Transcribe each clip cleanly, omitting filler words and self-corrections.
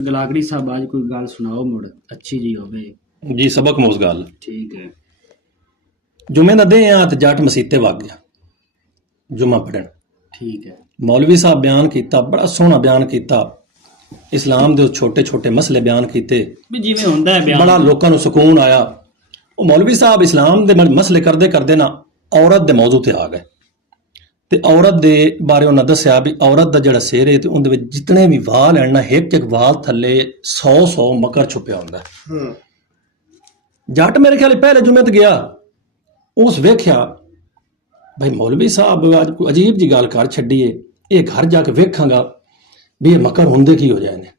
गलागड़ी साहब आज कोई गाल सुनाओ मुड़ अच्छी जी होवे। जी सबक मोस गल ठीक है। जुमे का दे आ जट मसीते वग गया जुमा पढ़न। ठीक है। मौलवी साहब बयान किया, बड़ा सोहना बयान किया, इस्लाम के छोटे छोटे मसले बयान किए, जिवें हुंदा है बयान बड़ा लोगों को सुकून आया। वो मौलवी साहब इस्लाम के मसले करते करते ना औरत के मौजू ते आ गए ते औरत के बारे उन्हें दसिया भी औरत का जिहड़ा सिर है तो उनदे विच जितने भी वाल हैं ना एक एक वाल थले 100 मकर छुपया हुंदा है। जट मेरे ख्याल पहले जुमे ते गया, उस वेख्या भाई मौलवी साहब आज कोई अजीब जी गल कर छड्डी है, ये घर जाके वेखांगा भी ये मकर हुंदे की हो जाए ने।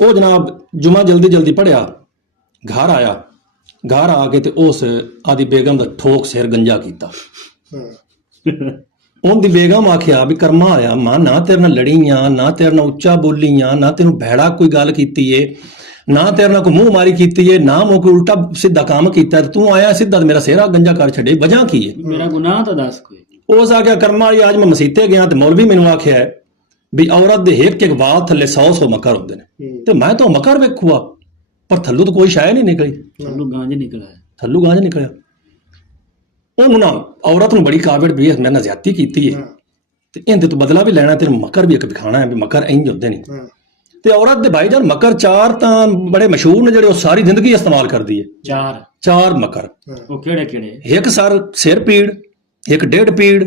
वो जनाब जुमा जल्दी जल्दी पढ़िया, घर आया, घर आके ते उस आदि बेगम का ठोक सिर गंजा किया। उनकी बेगम आखिया भी कर्मा आया मां, ना तेरे नाल लड़ीयां, ना तेरे नाल उच्चा बोलियां, ना तेन भैड़ा कोई गल की है, ना तेरे नाल कोई मुंह मारी की है, ना मुंह कोई उल्टा सीधा काम किया, तू आया सीधा मेरा सेहरा गंजा कर छड़े, वजह की है? मेरा गुनाह तो दस कोई। उस आख्या कर्मा वाली आज मैं मसीते गया तो मौलवी मैनू आख्या है भी औरत दे एक एक वाल थले 100 मकर होंदे ने, ते मैं तो मकर वेखूआ पर थल्लू तो कोई शाय नहीं निकली, थल्लू गांज निकला है, थल्लू गांज निकलिया। ਉਹਨੂੰ ਨਾ ਔਰਤ ਨੂੰ ਬੜੀ ਕਾਬੜ ਵੀ ਮੇਰੇ ਨਾਲ ਜ਼ਿਆਦਤੀ ਕੀਤੀ ਹੈ ਤੇ ਇਹਦੇ ਤੋਂ ਬਦਲਾ ਵੀ ਲੈਣਾ ਤੇ ਮਕਰ ਵੀ ਇੱਕ ਵਿਖਾਣਾ ਹੈ ਵੀ ਮਕਰ ਇੰਜ ਹੁੰਦੇ ਨਹੀਂ। ਤੇ ਔਰਤ ਦੇ ਭਾਈਜਾਨ ਮਕਰ ਚਾਰ ਤਾਂ ਬੜੇ ਮਸ਼ਹੂਰ ਨੇ ਜਿਹੜੇ ਉਹ ਸਾਰੀ ਜ਼ਿੰਦਗੀ ਇਸਤੇਮਾਲ ਕਰਦੀ ਹੈ। ਚਾਰ ਮਕਰ ਉਹ ਕਿਹੜੇ ਕਿਹੜੇ? ਇੱਕ ਸਿਰ ਪੀੜ, ਇੱਕ ਡੇਢ ਪੀੜ,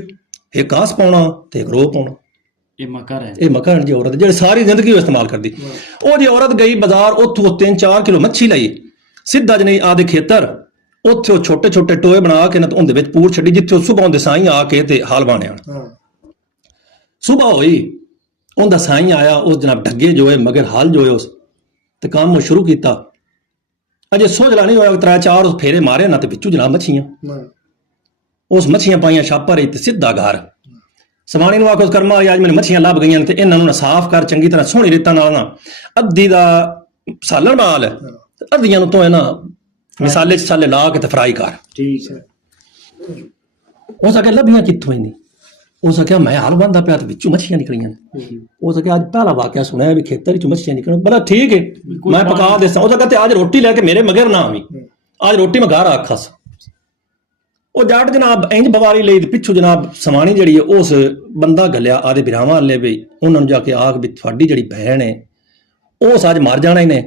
ਇੱਕ ਆਸ ਪਾਉਣਾ ਤੇ ਇੱਕ ਰੋ ਪਾਉਣਾ। ਇਹ ਮਕਰ ਹੈ, ਇਹ ਮਕਰ ਜੀ ਔਰਤ ਜਿਹੜੀ ਸਾਰੀ ਜ਼ਿੰਦਗੀ ਉਹ ਇਸਤੇਮਾਲ ਕਰਦੀ। ਉਹ ਜੀ ਔਰਤ ਗਈ ਬਾਜ਼ਾਰ, ਉੱਥੋਂ 3-4 ਕਿਲੋ ਮੱਛੀ ਲਈ, ਸਿੱਧਾ ਜਨੇ ਆਦੇ ਖੇਤਰ ਉੱਥੇ ਉਹ ਛੋਟੇ ਛੋਟੇ ਟੋਏ ਬਣਾ ਕੇ ਨਾ ਉਹਦੇ ਵਿੱਚ ਪੂਰ ਛੱਡੀ ਜਿੱਥੇ ਸੁਬਹ ਹੁੰਦੇ ਸਾਈਂ ਆ ਕੇ ਤੇ ਹਾਲ ਬਾਣਿਆ। ਸੁਬਹ ਹੋਈ ਉਹਦਾ ਸਾਈਂ ਆਇਆ, ਉਸ ਜਨਾਬ ਡੱਗੇ ਜੋ ਹੈ ਮਗਰ ਹਾਲ ਜੋ ਹੈ ਉਸ ਤੇ ਕੰਮ ਉਹ ਸ਼ੁਰੂ ਕੀਤਾ। ਅਜੇ ਸੋਝਲਾ ਨਹੀਂ ਹੋਇਆ, 3-4 ਫੇਰੇ ਮਾਰੇ ਨਾ ਤੇ ਵਿੱਚੋਂ ਜਨਾਬ ਮੱਛੀਆਂ, ਉਸ ਮੱਛੀਆਂ ਪਾਈਆਂ ਛਾਪਾ ਰਹੀ ਤੇ ਸਿੱਧਾ ਘਰ ਸਮਾਣੀ ਨੂੰ ਆਖੋ ਕਰਮਾ ਅੱਜ ਮੈਨੂੰ ਮੱਛੀਆਂ ਲੱਭ ਗਈਆਂ ਤੇ ਇਹਨਾਂ ਨੂੰ ਨਾ ਸਾਫ਼ ਕਰ ਚੰਗੀ ਤਰ੍ਹਾਂ ਸੋਹਣੀ ਰੇਤਾਂ ਨਾਲ ਨਾ ਅੱਧੀ ਦਾ ਸਾਲਣ ਬਾਲ ਅੱਧੀਆਂ ਨੂੰ ਤੋਂ ਹੈ ਨਾ मिसाले साले ला के फ्राई कर। ठीक है। हो सके लभियां कितों ही नहीं, हो सके मैं हाल बंदा पाया तो विचों मच्छियां निकलियां ने। हो सके आज पहला वाकया सुना भी खेतर चों मच्छियां निकल, बड़ा ठीक है मैं पका देसा। हो सके आज रोटी लेके मेरे मगर ना आवी, आज रोटी मैं घर आखस। वो जट जनाब इंज बवारी लई पिछू जनाब समाणी जिहड़ी है उस बंदा गलिया आदे बिरावां ले भी उन्होंने जाके आख भी तुहाडी जिहड़ी भैन है उस अज मर जाना ही ने,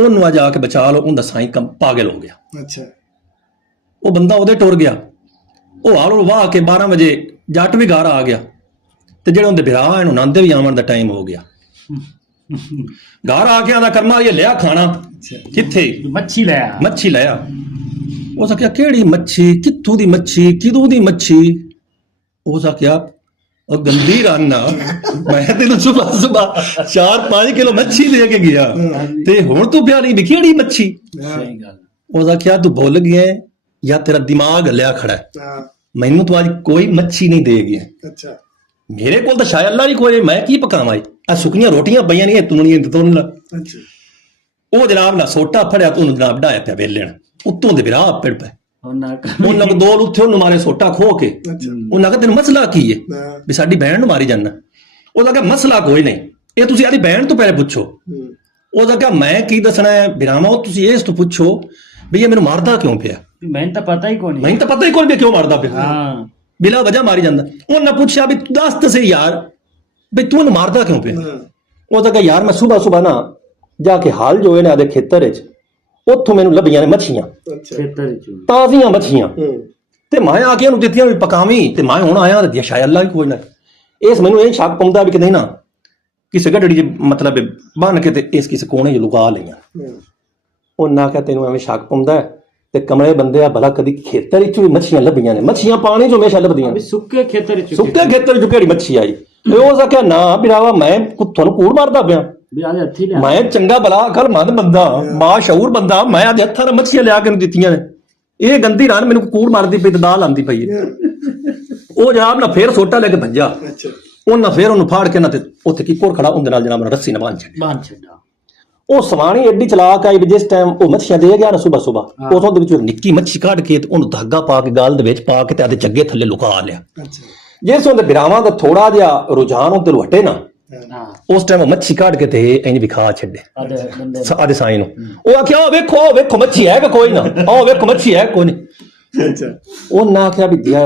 ਉਹਨੂੰ ਅੱਜ ਆ ਕੇ ਬਚਾ ਲਓ। ਉਹਦਾ ਸਾਈਂ ਪਾਗਲ ਹੋ ਗਿਆ। ਅੱਛਾ। ਉਹ ਬੰਦਾ ਉਹਦੇ ਟੁਰ ਗਿਆ। ਉਹ ਹਾਲੋਂ ਵਾਹ ਕੇ 12 ਵਜੇ ਜੱਟ ਵੀ ਘਰ ਆ ਗਿਆ ਤੇ ਜਿਹੜੇ ਉਹਦੇ ਵਿਰਾਹ ਇਹਨੂੰ ਨੰਦੇ ਵੀ ਆਉਣ ਦਾ ਟਾਈਮ ਹੋ ਗਿਆ। ਘਰ ਆ ਕੇ ਆਂਦਾ ਕਰਮਾ ਇਹ ਲਿਆ ਖਾਣਾ। ਕਿੱਥੇ? ਮੱਛੀ ਲਿਆ। ਉਹ ਸਕਿਆ ਕਿਹੜੀ ਮੱਛੀ, ਕਿੱਥੋਂ ਦੀ ਮੱਛੀ, ਕਿਦੋਂ ਦੀ ਮੱਛੀ? ਉਹ ਸਕਿਆ और गंदी राना मैं तेन सुबह सुबह 4-5 किलो मच्छी लेके गया ते हुण तू प्यारी भी केड़ी मच्छी? सही गल। ओदा क्या तू भुल गया या तेरा दिमाग हलिया खड़ा है? मैनू तू आज कोई मच्छी नहीं दे गया। अच्छा। मेरे कोल तो शायद अल्लाह ही कोई, मैं की पकावां? आ सुक्कियां रोटियां पईयां नहीं तुणियां तुन ला। अच्छा। ओ जनाब ना सोटा फड़िया तू जनाब ढाया पिया वेलण उत्तों दे विराह पिड़ पे ਉਹਨਾਂ ਕੋ ਦੋ ਉੱਥੇ ਉਹਨੂੰ ਮਾਰੇ ਸੋਟਾ ਖੋ ਕੇ। ਉਹਨਾਂ ਕਹਿੰਦਾ ਤੈਨੂੰ ਮਸਲਾ ਕੀ ਹੈ ਵੀ ਸਾਡੀ ਭੈਣ ਨੂੰ ਮਾਰੀ ਜਾਂਦਾ? ਉਹਦਾ ਕਿਹਾ ਮਸਲਾ ਕੋਈ ਨਹੀਂ, ਇਹ ਤੁਸੀਂ ਆਦੀ ਭੈਣ ਤੋਂ ਪਹਿਲੇ ਪੁੱਛੋ। ਉਹਦਾ ਕਿਹਾ ਮੈਂ ਕੀ ਦੱਸਣਾ ਹੈ ਬਿਰਾਮਾ, ਉਹ ਤੁਸੀਂ ਇਸ ਤੋਂ ਪੁੱਛੋ ਵੀ ਇਹ ਮੈਨੂੰ ਮਾਰਦਾ ਕਿਉਂ ਪਿਆ? ਮੈਨੂੰ ਤਾਂ ਪਤਾ ਹੀ ਕੋਈ ਵੀ ਕਿਉਂ ਮਾਰਦਾ ਪਿਆ, ਬਿਲਾ ਵਜ੍ਹਾ ਮਾਰੀ ਜਾਂਦਾ। ਉਹਨਾਂ ਪੁੱਛਿਆ ਵੀ ਦੱਸ ਤੇ ਸਹੀ ਯਾਰ ਵੀ ਤੂੰ ਇਹਨੂੰ ਮਾਰਦਾ ਕਿਉਂ ਪਿਆ? ਉਹਦਾ ਕਿਹਾ ਯਾਰ ਮੈਂ ਸੁਬਹ ਨਾ ਜਾ ਕੇ ਹਾਲ ਜੋ ਇਹਨੇ ਆਦੇ ਖੇਤਰ ਵਿੱਚ ਉੱਥੋਂ ਮੈਨੂੰ ਲੱਭੀਆਂ ਨੇ ਮੱਛੀਆਂ, ਤਾਜ਼ੀਆਂ ਮੱਛੀਆਂ ਤੇ ਮੈਂ ਆ ਕੇ ਉਹਨੂੰ ਦਿੱਤੀਆਂ ਵੀ ਪਕਾਵੀਂ ਤੇ ਮੈਂ ਹੁਣ ਆਇਆ ਤੇ ਸ਼ਾਇਦ ਅੱਲਾ ਹੀ ਕੋਈ ਨਾ। ਇਸ ਮੈਨੂੰ ਇਹ ਸ਼ੱਕ ਪਾਉਂਦਾ ਵੀ ਕਿ ਨਹੀਂ ਨਾ ਕਿਸੇ ਗੱਡੀ ਚ ਮਤਲਬ ਬੰਨ ਕੇ ਤੇ ਇਸ ਕਿਸੇ ਕੋਨੇ ਚ ਲੁਕਾ ਲਈਆਂ। ਉਹ ਨਾ ਕਹਿ ਤੈਨੂੰ ਐਵੇਂ ਸ਼ੱਕ ਪਾਉਂਦਾ ਤੇ ਕਮਲੇ ਬੰਦੇ ਆ ਭਲਾ ਕਦੀ ਖੇਤਰ ਵਿੱਚ ਵੀ ਮੱਛੀਆਂ ਲੱਭੀਆਂ ਨੇ? ਮੱਛੀਆਂ ਪਾਣੀ ਚ ਹਮੇਸ਼ਾ ਲੱਭਦੀਆਂ, ਸੁੱਕੇ ਖੇਤਰ ਚ ਕਿਹੜੀ ਮੱਛੀ ਆਈ? ਉਹ ਸਕਿਆ ਨਾ ਬਿਰਾਵਾ ਮੈਂ ਤੁਹਾਨੂੰ ਕੂੜ ਮਾਰਦਾ ਪਿਆ, ਮੈਂ ਚੰਗਾ ਭਲਾ ਅਕਲਮੰਦ ਬੰਦਾ, ਮਾਸ਼ਊਰ ਬੰਦਾ, ਮੈਂ ਅੱਜ ਹੱਥਾਂ ਨਾਲ ਮੱਛੀਆਂ ਲਿਆ ਕੇ ਦਿੱਤੀਆਂ ਨੇ। ਇਹ ਗੰਦੀ ਰਾਨ ਮੈਨੂੰ ਕੂੜ ਮਾਰਦੀ ਪਈ ਤੇ ਦਾਲ ਆਂਦੀ ਪਈ ਹੈ। ਉਹ ਜਨਾਬ ਨਾ ਫੇਰ ਸੋਟਾ ਲੈ ਕੇ ਭੱਜਾ। ਉਹਨਾਂ ਫੇਰ ਉਹਨੂੰ ਫਾੜ ਕੇ ਨਾ ਤੇ ਉੱਥੇ ਕੀ ਕੋਰ ਖੜਾ ਉਹਦੇ ਨਾਲ ਜਨਾਬ ਰੱਸੀ ਨਾਲ ਬੰਨ ਛੱਡਿਆ। ਉਹ ਸਵਾਣੀ ਐਡੀ ਚਲਾਕ ਆਈ ਵੀ ਜਿਸ ਟਾਈਮ ਉਹ ਮੱਛੀਆਂ ਦੇ ਗਿਆ ਨਾ ਸੁਬਹ ਉਥੋਂ ਦੇ ਵਿੱਚੋਂ ਨਿੱਕੀ ਮੱਛੀ ਕੱਢ ਕੇ ਤੇ ਉਹਨੂੰ ਧਾਗਾ ਪਾ ਕੇ ਗਲ ਦੇ ਵਿੱਚ ਪਾ ਕੇ ਤੇ ਆਦੇ ਚੱਗੇ ਥੱਲੇ ਲੁਕਾ ਲਿਆ। ਜਿਸ ਉਹਦੇ ਬਿਰਾਵਾਂ ਦਾ ਥੋੜਾ ਜਿਹਾ ਰੁਝਾਨ ਉਹਦੇ ਨੂੰ ਹਟੇ ਨਾ ਹਾਂ ਉਸ ਟਾਈਮ ਮੱਛੀ ਕੱਢ ਕੇ ਤੇ ਇੰਜ ਵਿਖਾ ਛੱਡੇ ਆਦੇ ਬੰਦੇ ਆਦੇ ਸਾਈ ਨੂੰ ਉਹ ਆਖਿਆ ਉਹ ਵੇਖੋ ਮੱਛੀ ਹੈ ਕਿ ਕੋਈ ਨਾ ਆਹ ਵੇਖੋ ਮੱਛੀ ਹੈ ਕੋਈ ਨਹੀਂ ਅੱਛਾ ਉਹ ਨਾ ਆਖਿਆ ਵੀ ਦਿਆ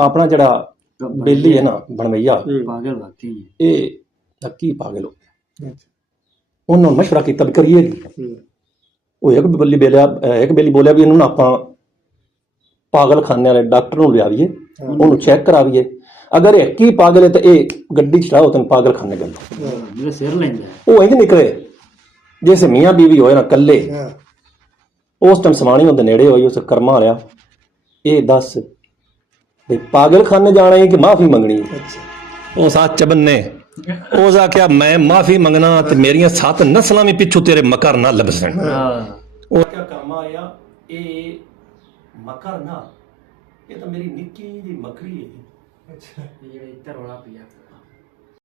ਆਪਣਾ ਜਿਹੜਾ ਬੇਲੀ ਹੈ ਨਾ ਬਣਵਈਆ ਪਾਗਲ ਵਾਕਈ ਹੈ। ਇਹ ਕੀ ਪਾਗਲ ਹੋ ਉਹਨਾਂ ਨੂੰ ਮਸ਼ਵਰਾ ਕੀਤਾ ਵੀ ਕਰੀਏ ਕੀ? ਉਹ ਇੱਕ ਬੇਲੀ ਬੋਲਿਆ ਵੀ ਇਹਨੂੰ ਨਾ ਆਪਾਂ ਪਾਗਲਖਾਨੇ ਵਾਲੇ ਡਾਕਟਰ ਨੂੰ ਲਿਆਵੀਏ ਉਹਨੂੰ ਚੈੱਕ ਕਰਾਵੀਏ ਅਗਰ ਇਹ ਕੀ ਪਾਗਲ ਹੈ ਤਾਂ ਇਹ ਗੱਡੀ ਚਲਾਓ ਤੈਨੂੰ ਪਾਗਲਖਾਨੇ ਗੱਲ ਮੇਰੇ ਸਿਰ ਲੈਂਦਾ ਹੈ। ਉਹ ਇੰਜ ਨਿਕਲੇ ਜੈਸੇ ਮੀਆਂ ਬੀਵੀ ਹੋਏ ਨਾ ਕੱਲੇ ਉਸ ਟਾਈਮ ਸਮਾਣੀ ਉਹਦੇ ਨੇੜੇ ਹੋਈ ਉਸ ਕਰਮਾ ਵਾਲਿਆ ਇਹ ਦੱਸ ਵੀ ਪਾਗਲਖਾਨੇ ਜਾਣਾ ਹੈ ਕਿ ਮਾਫੀ ਮੰਗਣੀ ਹੈ? ਉਹ ਸੱਚ ਬੰਨੇ ਉਸ ਆਖਿਆ ਮੈਂ ਮਾਫੀ ਮੰਗਣਾ ਤੇ ਮੇਰੀਆਂ 7 ਨਸਲਾਂ ਵੀ ਪਿੱਛੋਂ ਤੇਰੇ ਮਕਰ ਨਾ ਲੱਭਸਣ ਹਾਂ ਉਹ ਕਿਆ ਕਰਮਾ ਆਇਆ ਇਹ ਮਕਰ ਨਾ ਇਹ ਤਾਂ ਮੇਰੀ ਨਿੱਕੀ ਦੀ ਮਕਰੀ ਹੈ ਜਿਹੜੇ ਇੱਧਰ ਰੌਲਾ ਪਿਆ